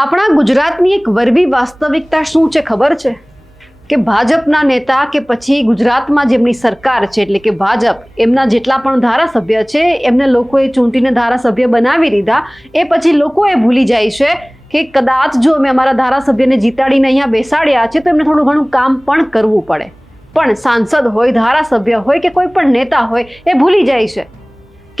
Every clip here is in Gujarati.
આપણા ગુજરાતની એક વરવી વાસ્તવિકતા શું છે ખબર છે? કે ભાજપના નેતા કે પછી ગુજરાતમાં જેમની સરકાર છે, એટલે કે ભાજપ, એમના જેટલા પણ ધારાસભ્ય છે, એમને લોકોએ ચૂંટીને ધારાસભ્ય બનાવી દીધા, એ પછી લોકો એ ભૂલી જાય છે કે કદાચ જો અમે અમારા ધારાસભ્યને જીતાડીને અહીંયા બેસાડ્યા છે, તો એમને થોડું ઘણું કામ પણ કરવું પડે. પણ સાંસદ હોય, ધારાસભ્ય હોય કે કોઈ પણ નેતા હોય, એ ભૂલી જાય છે.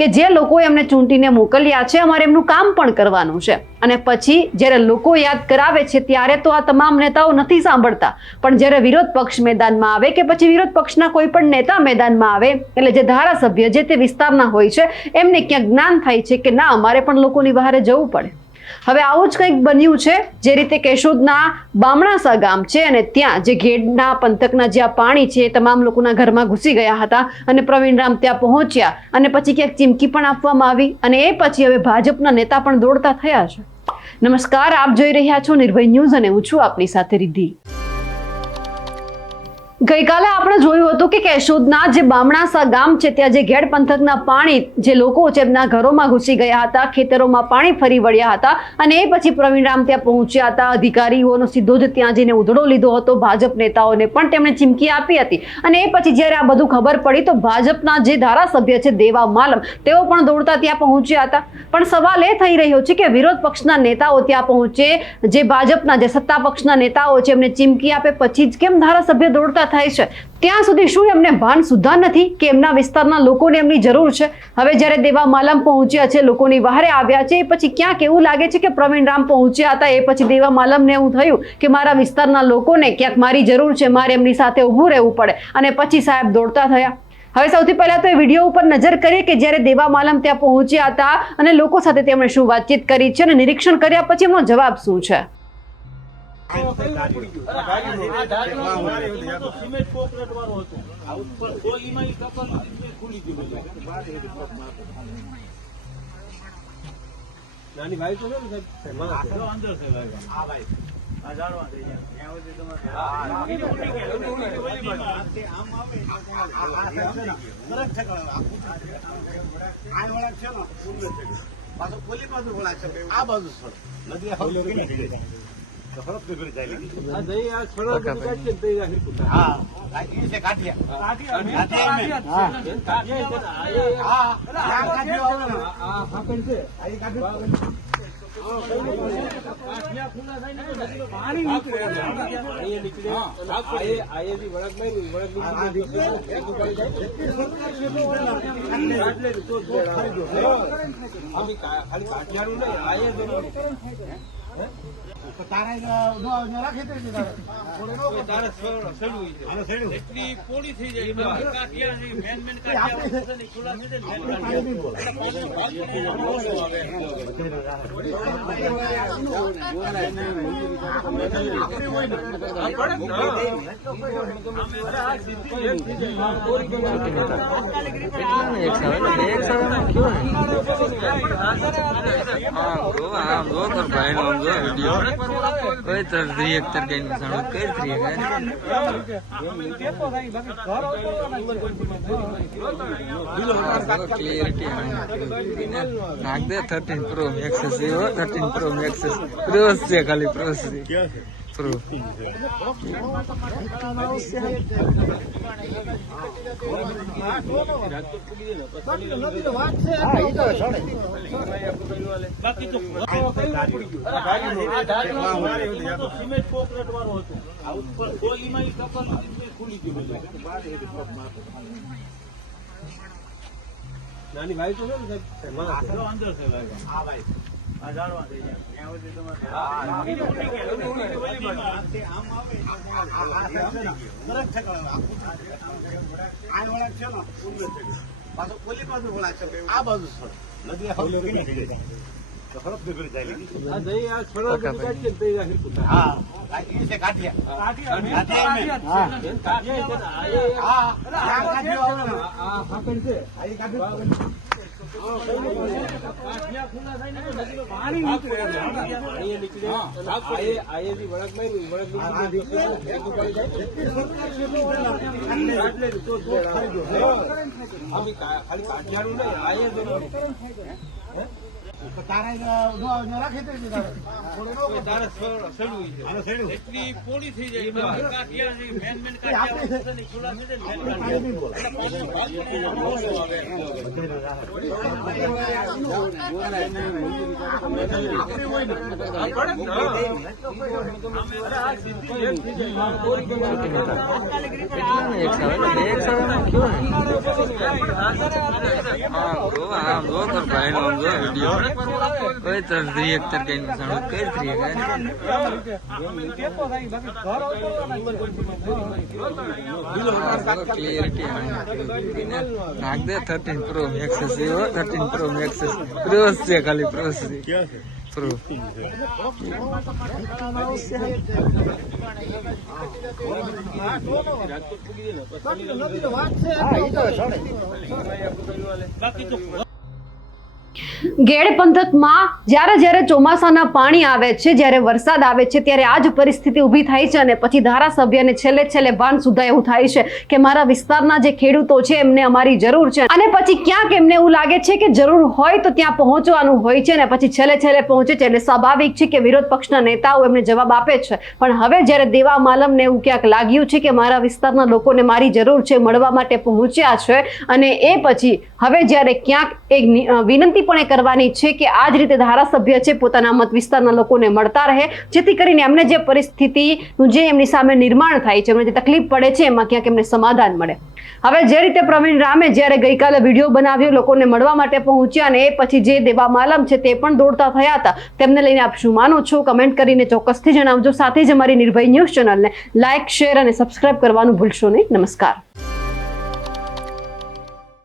કે જે લોકોએ એમને ચૂંટીને મોકલ્યા છે, અમારે એમનું કામ પણ કરવાનું છે. અને પછી જ્યારે લોકો યાદ કરાવે છે, ત્યારે તો આ તમામ નેતાઓ નથી સાંભળતા. પણ જ્યારે વિરોધ પક્ષ મેદાનમાં આવે કે પછી વિરોધ પક્ષના કોઈ પણ નેતા મેદાનમાં આવે, એટલે જે ધારાસભ્ય જે તે વિસ્તારના હોય છે, એમને ક્યાંક જ્ઞાન થાય છે કે ના, અમારે પણ લોકોની બહારે જવું પડે. હવે આવું જ કંઈક બન્યું છે, જે રીતે કેશોદના બામણાસા ગામ છે અને ત્યાં જે ઘેડના પંથકના જ્યાં પાણી છે તમામ લોકોના ઘરમાં ઘૂસી ગયા હતા અને પ્રવીણરામ ત્યાં પહોંચ્યા અને પછી ક્યાંક ચીમકી પણ આપવામાં આવી અને એ પછી હવે ભાજપના નેતા પણ દોડતા થયા છે. નમસ્કાર, આપ જોઈ રહ્યા છો નિર્ભય ન્યૂઝ અને હું છું આપની સાથે રિદ્ધિ. ગઈકાલે આપણે જોયું હતું કે કેશોદના જે બામણાસા ગામ છે, ત્યાં જે ઘેડ પંથકના પાણી જે લોકો છે એમના ઘરોમાં ઘૂસી ગયા હતા, ખેતરોમાં પાણી ફરી વળ્યા હતા અને એ પછી પ્રવીણરામ ત્યાં પહોંચ્યા હતા. અધિકારીઓનો સીધો જ ત્યાં જઈને ઉધડો લીધો હતો. ભાજપ નેતાઓને પણ તેમણે ચીમકી આપી હતી. અને એ પછી જ્યારે આ બધું ખબર પડી તો ભાજપના જે ધારાસભ્ય છે, દેવા માલમ, તેઓ પણ દોડતા ત્યાં પહોંચ્યા હતા. પણ સવાલ એ થઈ રહ્યો છે કે વિરોધ પક્ષના નેતાઓ ત્યાં પહોંચે, જે ભાજપના જે સત્તા પક્ષના નેતાઓ છે, એમને ચીમકી આપે, પછી જ કેમ ધારાસભ્ય દોડતા થાય છે. ત્યાં સુધી શું એમને ભાન સુધા નથી કે એમના વિસ્તારના લોકોને એમની જરૂર છે? હવે જ્યારે દેવા માલમ પહોંચ્યા છે, લોકોની વહારે આવ્યા છે, એ પછી ક્યાંક એવું લાગે છે કે પ્રવીણ રામ પહોંચ્યા હતા, એ પછી દેવા માલમને એવું થયું કે મારા વિસ્તારના લોકોને ક્યાંક મારી જરૂર છે, મારે એમની સાથે ઊભું રહેવું પડે. અને પછી સાહેબ દોડતા થયા. હવે સૌથી પહેલા તો એ વીડિયો ઉપર નજર કરીએ કે જ્યારે દેવા માલમ ત્યાં પહોંચ્યા હતા અને લોકો સાથે તેમણે શું વાતચીત કરી છે અને નિરીક્ષણ કર્યા પછી એમનો જવાબ શું છે? નાની ભાઈ તો છે ને અંદર છે ભાઈ હા ભાઈ. આ બાજુ છે. પાણી નીકળે. ખાલી કાઠિયાનું નહીં, આ એ જ એનો- એ તારે સળ- સળવું છે. એટલી પોળી થઈ જાય એટલે કાઠિયા છે, મેન મેન કાઠિયા છે ને ખુલ્લા થઈ જાય ને મેન આમ જો આમ જો ભાઈ આમ જો વીડિયો કોઈ તર રિએક્ટર કઈ નિશાન કઈ ત્રી ક્લિયરિટી નાખ દે થર્ટીન પ્રો મેક્સ એવો થર્ટીન પ્રો મેક્સ પ્રોસ છે ખાલી પ્રોસ છે પ્રો બાકી તો સિમેન્ટ કોન્ક્રીટ વાળો હતો આ ઉપર ગોલીમાં ઈ કપલ ખુલી ગયું નાની ભાઈ તો છે ને સાહેબ? અંદર છે. ભાઈ. હા ભાઈ. આ જાણવા દે ત્યાં સુધી આ દહીં આ છોડો બધું કાઢીએ ખાલી કાઠિયાનું નહીં, આ આમ જો આમ જો ભાઈ નો આમ જો વીડિયો કોઈ તર ધી એક તર કઈ સાણું કઈ ત્રી ક્લિયરિટી નાખ દે થર્ટીન પ્રો મેક્સ છે થર્ટીન પ્રો મેક્સ પ્રોસ છે ખાલી પ્રોસ છે પ્રો ગેડ પંથકમાં જ્યારે જ્યારે ચોમાસાના પાણી આવે છે, જ્યારે વરસાદ આવે છે, ત્યારે આ જ પરિસ્થિતિ ઊભી થાય છે અને પછી ધારાસભ્યને છેલ્લે છેલ્લે ભાન સુધા એવું થાય છે કે મારા વિસ્તારના જે ખેડૂતો છે, એમને અમારી જરૂર છે. અને પછી ક્યાંક એમને એવું લાગે છે કે જરૂર હોય તો ત્યાં પહોંચવાનું હોય છે અને પછી છેલ્લે છેલ્લે પહોંચે છે એટલે સ્વાભાવિક છે કે વિરોધ પક્ષના નેતાઓ એમને જવાબ આપે છે. પણ હવે જ્યારે દેવા માલમને એવું ક્યાંક લાગ્યું છે કે મારા વિસ્તારના લોકોને મારી જરૂર છે, મળવા માટે પહોંચ્યા છે અને એ પછી હવે જ્યારે ક્યાંક એક વિનંતી પણ એ કરવાની છે કે આ જ રીતે ધારાસભ્ય છે, પોતાના મત વિસ્તારના લોકોને મળતા રહે. જેથી કરીને એમને જે પરિસ્થિતિનું જે એમની સામે નિર્માણ થાય છે, એમને જે તકલીફ પડે છે, એમાં ક્યાંક એમને સમાધાન મળે. હવે જે રીતે પ્રવીણ રામે જ્યારે ગઈકાલે વીડિયો બનાવ્યો લોકોને મળવા માટે પહોંચ્યા અને એ પછી જે દેવા માલમ છે તે પણ દોડતા થયા હતા, તેમને લઈને આપ શું માનો છો? કમેન્ટ કરીને ચોક્કસથી જણાવજો. સાથે જ અમારી નિર્ભય ન્યૂઝ ચેનલને લાઇક શેર અને સબસ્ક્રાઇબ કરવાનું ભૂલશો નહીં. નમસ્કાર.